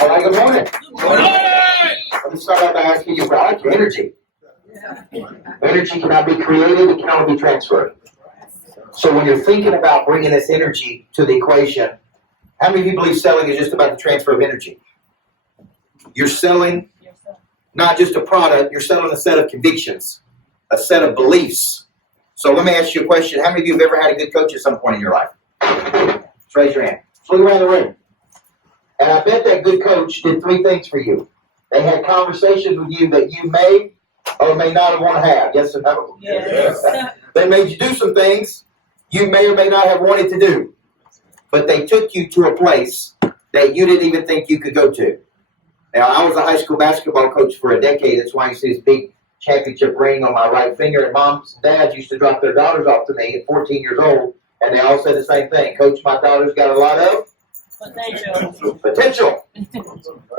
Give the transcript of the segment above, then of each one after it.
All right, good morning. Good morning. Let me start out by asking you about your energy. Energy cannot be created, it can only be transferred. So when you're thinking about bringing this energy to the equation, how many of you believe selling is just about the transfer of energy? You're selling not just a product, you're selling a set of convictions, a set of beliefs. So let me ask you a question. How many of you have ever had a good coach at some point in your life? Just raise your hand. Just look around the room. And I bet that good coach did three things for you. They had conversations with you that you may or may not want to have. Yes or no? Yes. They made you do some things you may or may not have wanted to do. But they took you to a place that you didn't even think you could go to. Now, I was a high school basketball coach for a decade. That's why you see this big championship ring on my right finger. And moms and dads used to drop their daughters off to me at 14 years old. And they all said the same thing. Coach, my daughter's got a lot of potential.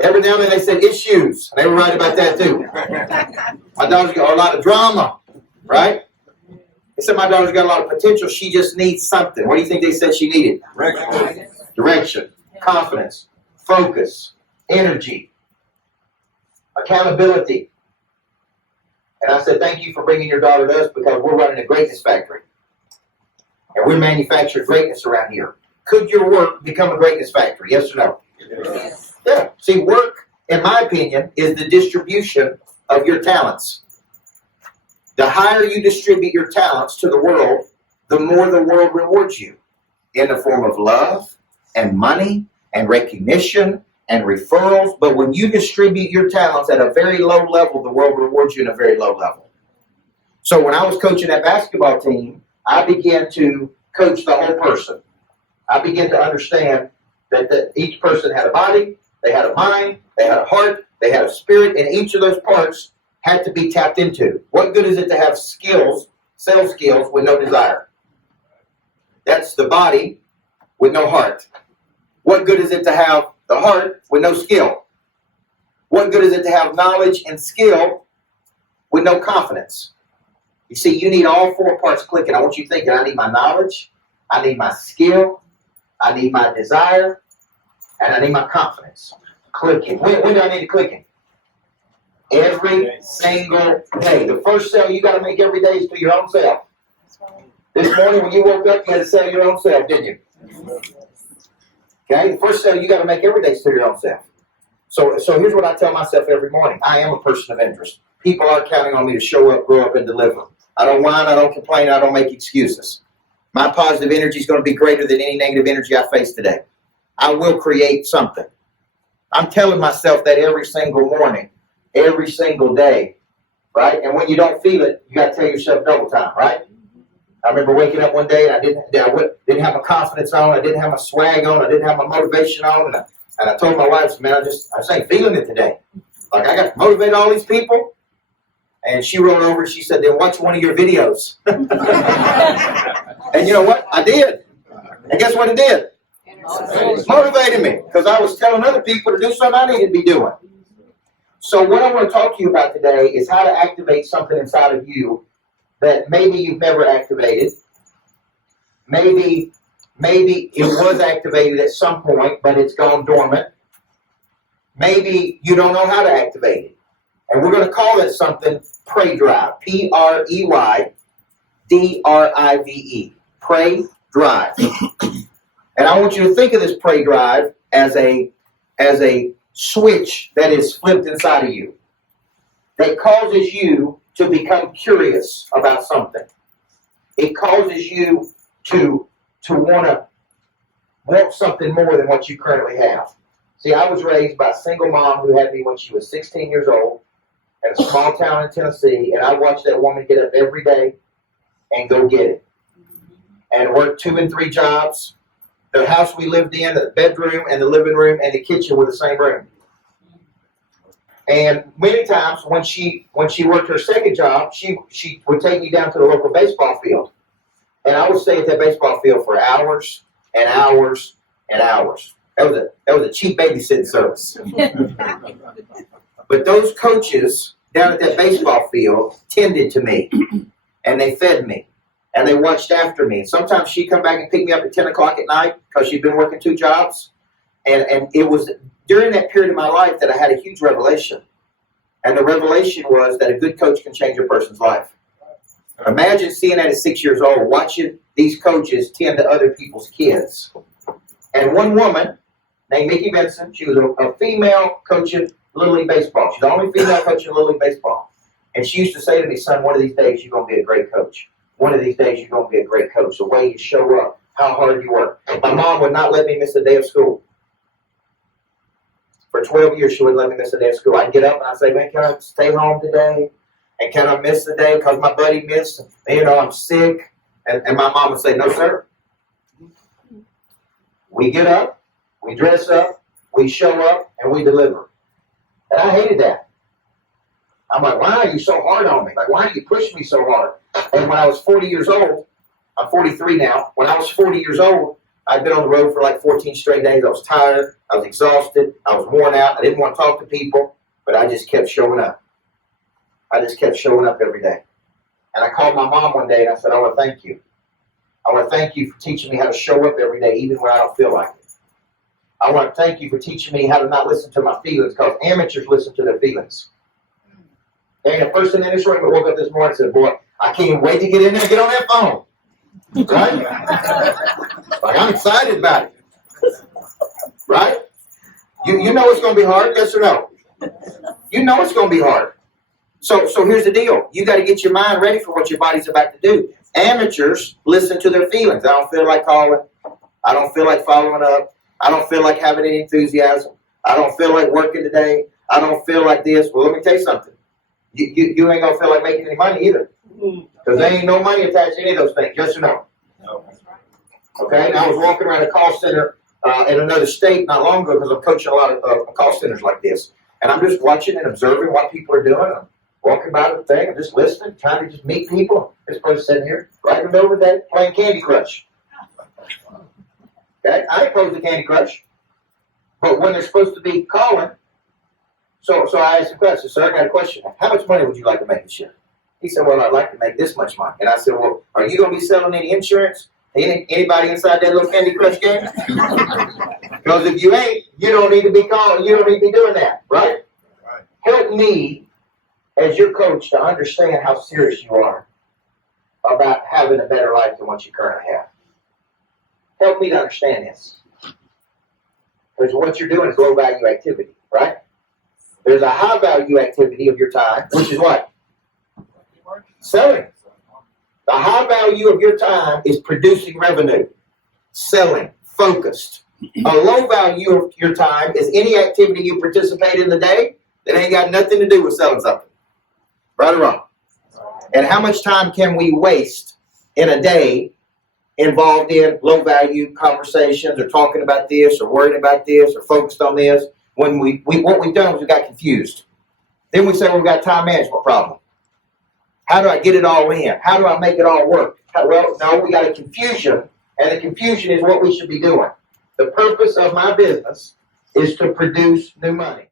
Every now and then they said issues. They were right about that too. My daughter's got a lot of drama, right? They said my daughter's got a lot of potential. She just needs something. What do you think they said she needed? Direction, confidence, focus, energy, accountability. And I said, thank you for bringing your daughter to us because we're running a greatness factory. And we manufacture greatness around here. Could your work become a greatness factory? Yes or no? Yes. Yeah. See, work, in my opinion, is the distribution of your talents. The higher you distribute your talents to the world, the more the world rewards you in the form of love and money and recognition and referrals. But when you distribute your talents at a very low level, the world rewards you in a very low level. So when I was coaching that basketball team, I began to coach the whole person. I began to understand that each person had a body, they had a mind, they had a heart, they had a spirit, and each of those parts had to be tapped into. What good is it to have skills, sales skills, with no desire? That's the body with no heart. What good is it to have the heart with no skill? What good is it to have knowledge and skill with no confidence? You see, you need all four parts clicking. I want you thinking, I need my knowledge, I need my skill, I need my desire, and I need my confidence. Clicking. When do I need to clicking? Every single day. The first sale you got to make every day is to your own self. This morning when you woke up, you had to sell your own self, didn't you? Okay? The first sale you got to make every day is to your own self. So here's what I tell myself every morning. I am a person of interest. People are counting on me to show up, grow up, and deliver. I don't whine, I don't complain, I don't make excuses. My positive energy is going to be greater than any negative energy I face today. I will create something. I'm telling myself that every single morning, every single day, right? And when you don't feel it, you got to tell yourself double time, right? I remember waking up one day and I didn't have my confidence on, I didn't have my swag on, I didn't have my motivation on, and I told my wife, man, I just ain't feeling it today. Like I got to motivate all these people. And she rolled over and she said, then watch one of your videos. And you know what? I did. And guess what it did? It motivated me because I was telling other people to do something I needed to be doing. So what I want to talk to you about today is how to activate something inside of you that maybe you've never activated. Maybe it was activated at some point, but it's gone dormant. Maybe you don't know how to activate it. And we're going to call it something Pray Drive. P-R-E-Y-D-R-I-V-E. Pray Drive. And I want you to think of this Pray Drive as a switch that is flipped inside of you that causes you to become curious about something. It causes you to want something more than what you currently have. See, I was raised by a single mom who had me when she was 16 years old in a small town in Tennessee, and I watched that woman get up every day and go get it. And work 2 and 3 jobs. The house we lived in, the bedroom and the living room and the kitchen were the same room. And many times when she worked her second job, she would take me down to the local baseball field. And I would stay at that baseball field for hours and hours and hours. That was a cheap babysitting service. But those coaches down at that baseball field tended to me, and they fed me, and they watched after me. Sometimes she'd come back and pick me up at 10 o'clock at night because she'd been working 2 jobs, and it was during that period of my life that I had a huge revelation. And the revelation was that a good coach can change a person's life. Imagine seeing that at 6 years old, watching these coaches tend to other people's kids. And one woman named Mickey Benson, she was a female coaching Little League Baseball. She's the only female coaching Little League Baseball. And she used to say to me, son, one of these days you're going to be a great coach. One of these days you're going to be a great coach. The way you show up, how hard you work. My mom would not let me miss a day of school. For 12 years, she wouldn't let me miss a day of school. I'd get up and I'd say, man, can I stay home today? And can I miss the day because my buddy missed? And, I'm sick. And my mom would say, no, sir. We get up, we dress up, we show up, and we deliver. And I hated that. I'm like, why are you so hard on me? Like, why do you push me so hard? And when I was 40 years old, I'm 43 now. When I was 40 years old, I'd been on the road for like 14 straight days. I was tired. I was exhausted. I was worn out. I didn't want to talk to people, but I just kept showing up. I just kept showing up every day. And I called my mom one day and I said, I want to thank you. I want to thank you for teaching me how to show up every day, even when I don't feel like it. I want to thank you for teaching me how to not listen to my feelings, because amateurs listen to their feelings. There ain't a person in this room that woke up this morning and said, boy, I can't wait to get in there and get on that phone. Right? Like, I'm excited about it. Right? You know it's going to be hard, yes or no? You know it's going to be hard. So here's the deal. You got to get your mind ready for what your body's about to do. Amateurs listen to their feelings. I don't feel like calling. I don't feel like following up. I don't feel like having any enthusiasm. I don't feel like working today. I don't feel like this. Well, let me tell you something. You ain't going to feel like making any money either. Because there ain't no money attached to any of those things. Yes or no? Okay? And I was walking around a call center in another state not long ago because I'm coaching a lot of call centers like this. And I'm just watching and observing what people are doing. I'm walking by the thing. I'm just listening, trying to just meet people. This person sitting here right in the middle of the day playing Candy Crush. Okay? I ain't opposed to Candy Crush. But when they're supposed to be calling, so I asked the question, sir, I got a question. How much money would you like to make this year? He said, well, I'd like to make this much money. And I said, well, are you going to be selling any insurance? Anybody inside that little Candy Crush game? Because if you ain't, you don't need to be calling. You don't need to be doing that, right? Help me, as your coach, to understand how serious you are about having a better life than what you currently have. Help me to understand this. Because what you're doing is low-value activity, right? There's a high-value activity of your time, which is what? Selling. The high value of your time is producing revenue, selling, focused. A low value of your time is any activity you participate in the day that ain't got nothing to do with selling something. Right or wrong? And how much time can we waste in a day involved in low value conversations or talking about this or worrying about this or focused on this? When what we've done is we got confused. Then we say, well, we've got a time management problem. How do I get it all in? How do I make it all work? Well, no, we got a confusion, and the confusion is what we should be doing. The purpose of my business is to produce new money.